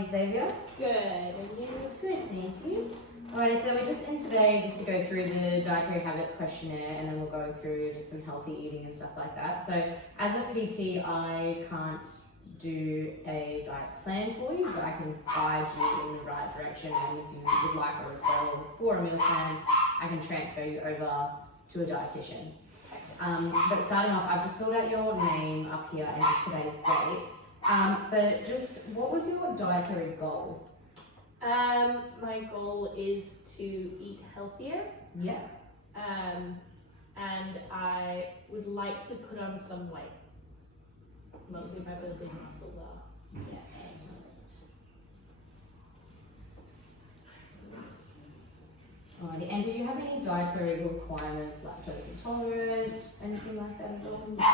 you, Xavier? Good, and you? Good, thank you. Alrighty, so we're just in today just to go through the dietary habit questionnaire, and then we'll go through just some healthy eating and stuff like that. So as a PT, I can't do a diet plan for you, but I can guide you in the right direction, and if you would like a referral for a meal plan, I can transfer you over to a dietitian. But starting off, I've just filled out your name up here and just today's date. But just, what was your dietary goal? My goal is to eat healthier. Yeah. And I would like to put on some weight. Mostly by building muscle though. Yeah, excellent. Alrighty, and did you have any dietary requirements, lactose intolerant, anything like that at all? No.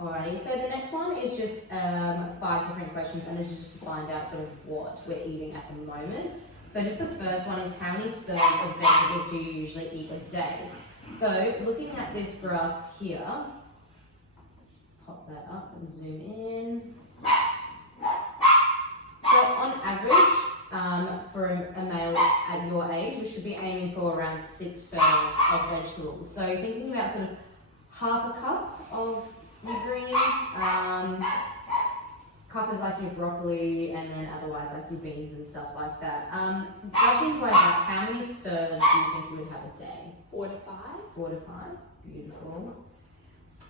Alrighty, so the next one is just 5 different questions, and this is just to find out sort of what we're eating at the moment. So just the first one is, how many serves of vegetables do you usually eat a day? So looking at this graph here, pop that up and zoom in. So on average, for a male at your age, we should be aiming for around 6 serves of vegetables. So thinking about sort of half a cup of your greens, cup of like your broccoli, and then otherwise like your beans and stuff like that. Judging by that, how many serves do you think you would have a day? 4 to 5. 4 to 5, beautiful.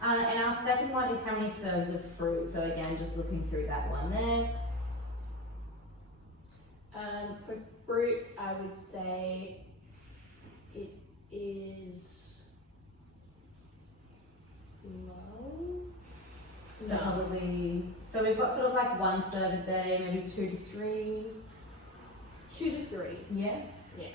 And our second one is how many serves of fruit. So again, just looking through that one there. For fruit, I would say it is low. So probably, so we've got sort of like 1 serve a day, maybe 2 to 3. 2 to 3. Yeah. Yeah.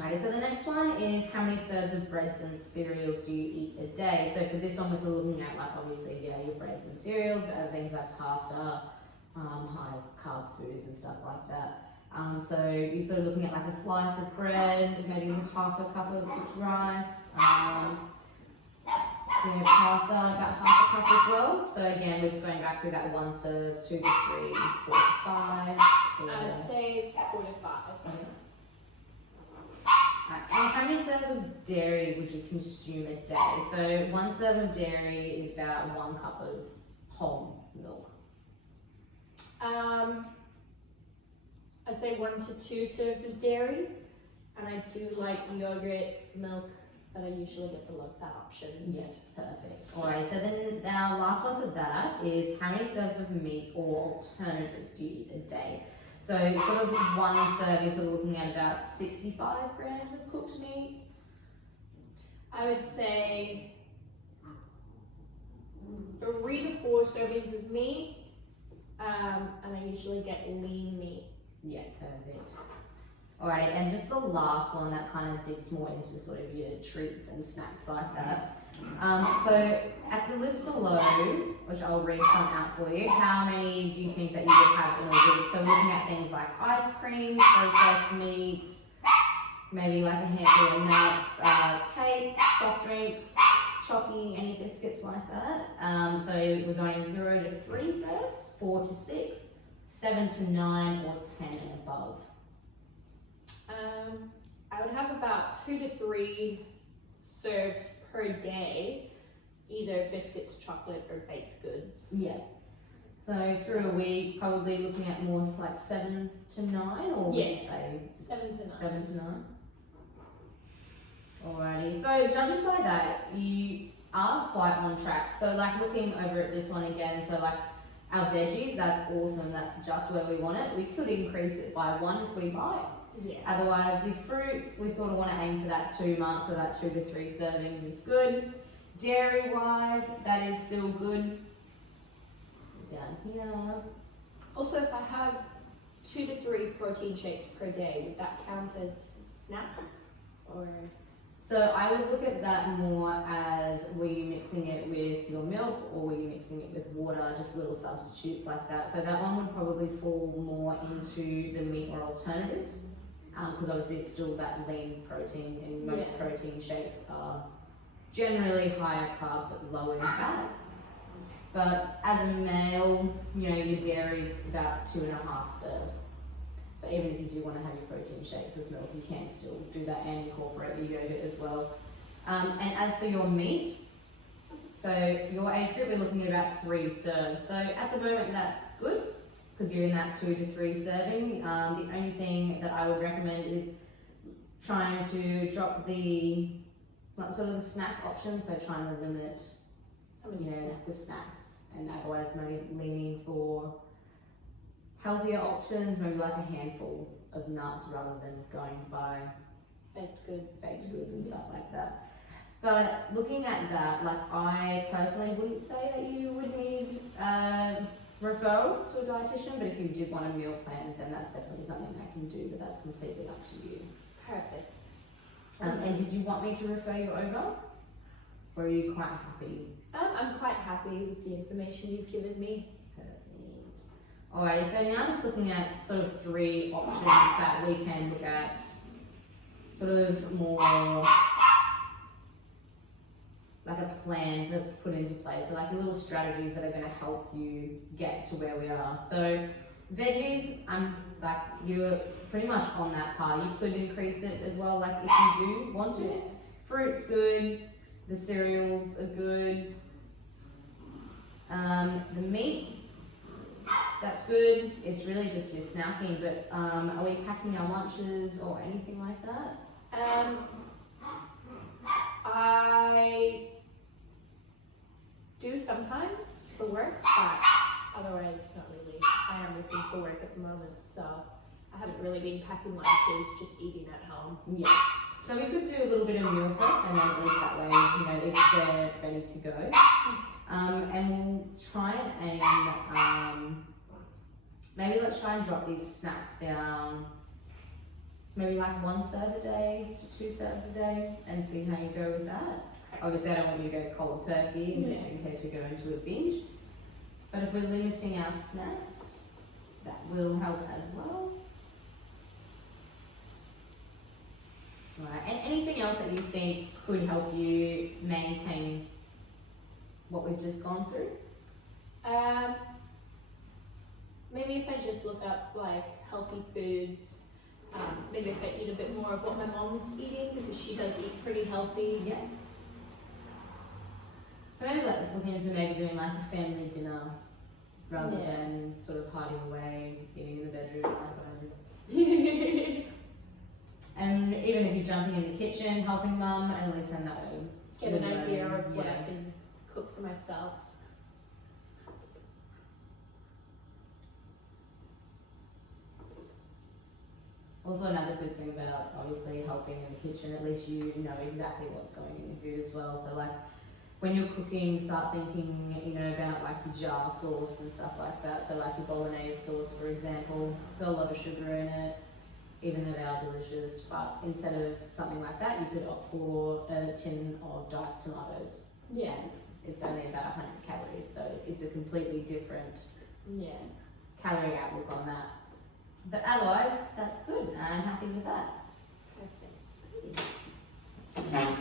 Right, so the next one is, how many serves of breads and cereals do you eat a day? So for this one, we're sort of looking at like obviously, yeah, your breads and cereals, but other things like pasta, high carb foods and stuff like that. So you're sort of looking at like a slice of bread, maybe half a cup of cooked rice, pasta, about half a cup as well. So again, we're just going back through that 1 serve, 2 to 3, 4 to 5. I'd say 4 to 5. Okay. And how many serves of dairy would you consume a day? So 1 serve of dairy is about 1 cup of whole milk. I'd say 1 to 2 serves of dairy, and I do like yogurt, milk, but I usually get the low fat options. Yes, perfect. Alright, so then our last one for that is, how many serves of meat or alternatives do you eat a day? So sort of 1 serve is sort of looking at about 65 grams of cooked meat. I would say 3 to 4 servings of meat, and I usually get lean meat. Yeah, perfect. Alrighty, and just the last one that kind of digs more into sort of your treats and snacks like that. So at the list below, which I'll read some out for you, how many do you think that you would have in a week? So we're looking at things like ice cream, processed meats, maybe like a handful of nuts, cake, soft drink, chocky, any biscuits like that. So we're going 0 to 3 serves, 4 to 6, 7 to 9, or 10 and above. I would have about 2 to 3 serves per day, either biscuits, chocolate, or baked goods. Yeah. So through a week, probably looking at more like 7 to 9, or would you say 7 to 9? 7 to 9. Alrighty. So judging by that, you are quite on track. So like looking over at this one again, so like our veggies, that's awesome. That's just where we want it. We could increase it by 1 if we like. Yeah. Otherwise, your fruits, we sort of want to aim for that 2 mark, so that 2 to 3 servings is good. Dairy wise, that is still good. Down here. Also, if I have 2 to 3 protein shakes per day, would that count as snacks? Or so I would look at that more as, were you mixing it with your milk, or were you mixing it with water, just little substitutes like that. So that one would probably fall more into the meat or alternatives. Because obviously it's still that lean protein, and most protein shakes are generally higher carb but lower in fats. But as a male, you know, your dairy is about 2.5 serves. So even if you do want to have your protein shakes with milk, you can still do that and incorporate your yogurt as well. And as for your meat, so your age group, we're looking at about 3 serves. So at the moment, that's good because you're in that 2 to 3 serving. The only thing that I would recommend is trying to drop the sort of the snack option. So trying to limit, you know, the snacks, and otherwise maybe leaning for healthier options, maybe like a handful of nuts rather than going to buy baked goods and stuff like that. But looking at that, like I personally wouldn't say that you would need referral to a dietitian, but if you did want a meal plan, then that's definitely something I can do, but that's completely up to you. Perfect. And did you want me to refer you over? Or are you quite happy? I'm quite happy with the information you've given me. Perfect. Alrighty, so now just looking at sort of 3 options that we can look at, sort of more like a plan to put into place, so like little strategies that are going to help you get to where we are. So veggies, like you're pretty much on that par. You could increase it as well, like if you do want to. Fruit's good, the cereals are good, the meat, that's good. It's really just your snacking, but are we packing our lunches or anything like that? I do sometimes for work, but otherwise not really. I am looking for work at the moment, so I haven't really been packing lunches, just eating at home. Yeah. So we could do a little bit of meal prep, and then at least that way, you know, it's there ready to go. And we'll try and aim, maybe let's try and drop these snacks down, maybe like 1 serve a day to 2 serves a day, and see how you go with that. Obviously, I don't want you to go cold turkey, just in case we go into a binge. But if we're limiting our snacks, that will help as well. Right. And anything else that you think could help you maintain what we've just gone through? Maybe if I just look up like healthy foods, maybe if I eat a bit more of what my mom's eating, because she does eat pretty healthy. Yeah. So maybe let's look into maybe doing like a family dinner rather than sort of hiding away, eating in the bedroom, like whatever. And even if you're jumping in the kitchen, helping mum, and at least then that way get an idea of what I can cook for myself. Also, another good thing about obviously helping in the kitchen, at least you know exactly what's going in your food as well. So like when you're cooking, start thinking, you know, about like your jar sauce and stuff like that. So like your bolognese sauce, for example, got a lot of sugar in it, even though they are delicious. But instead of something like that, you could opt for a tin of diced tomatoes. Yeah. It's only about 100 calories, so it's a completely different calorie outlook on that. But otherwise, that's good. I'm happy with that. Perfect.